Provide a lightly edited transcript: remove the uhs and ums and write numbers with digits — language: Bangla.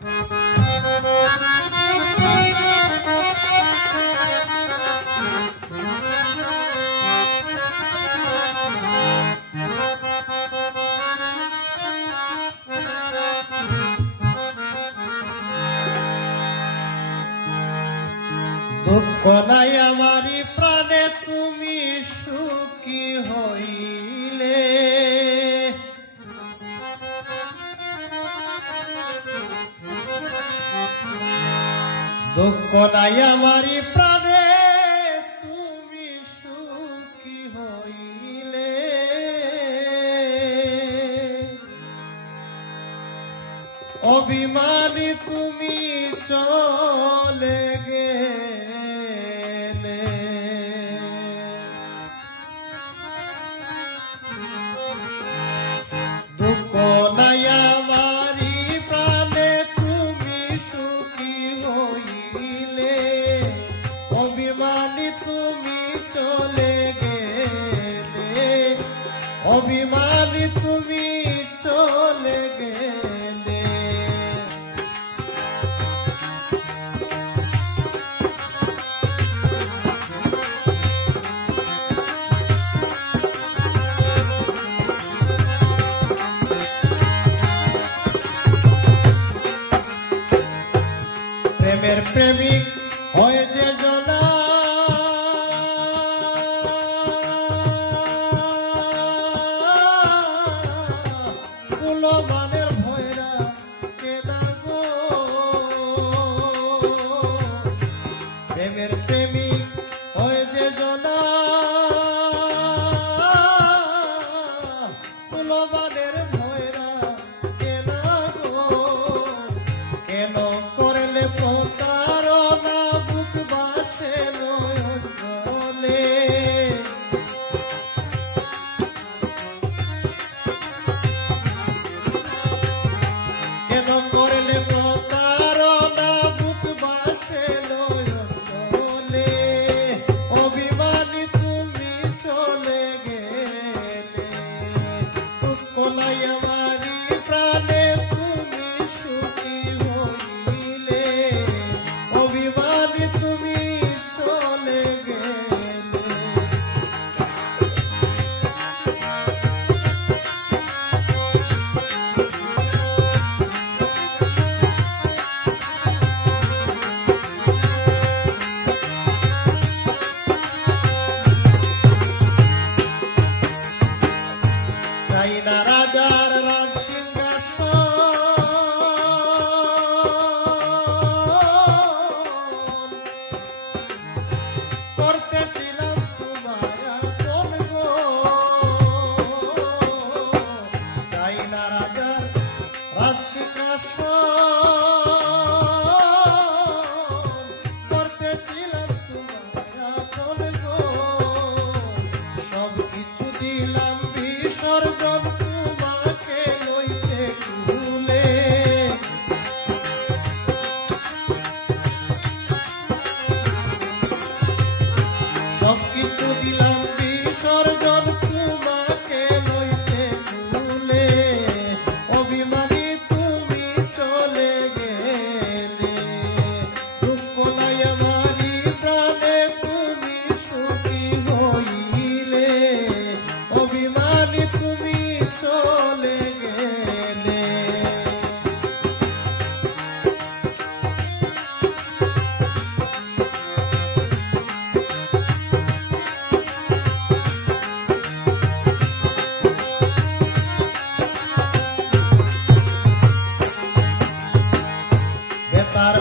দুঃখ নাই আমারি প্রাণে তুমি সুখী হইলে, দুঃখ নাই আমারি প্রাণে তুমি সুখী হইলে, অভিমানী তুমি চলে গেলে, দুঃখ নাই আমারি প্রাণে তুমি সুখী হইলে, অভিমানী তুমি চলে গেলে, অভিমানী তুমি চলে গেলে। প্রেমের প্রেমিক হয় যে জনা, কুলমানের ভয়রা কেনা গো, প্রেমের প্রেমিক হয় যে জনা, কুলমানের ভয়রা কেনা গো, কেন করলে প্রতারণা বুক বাসে নয়নে, কেন করলে প্রতারণা বুক বাসে নয়নে, অভিমানী তুমি চলে গেলে, দুঃখ নাই আমারি প্রাণে তুমি সুখী হইলে, অভিমানী তুমি চলে গেলে। চাই না রাজার রাজ সিংহাসন, করতেছিলাম তোমার আপন গো, চাই না রাজার রাজ সিংহাসন, করতেছিলাম তোমার আপন গো, সব কিছু দিলাম বিসর্জন তোমাকে লইতে ভুলে, সব কিছু দিলাম বিসর্জন তোমাকে লইতে ভুলে, অভিমানী তুমি চলে গেলে, দুঃখ নাই আমারি প্রাণে তুমি সুখী হইলে, অভিমানী তুমি চলে গেলে। বেতার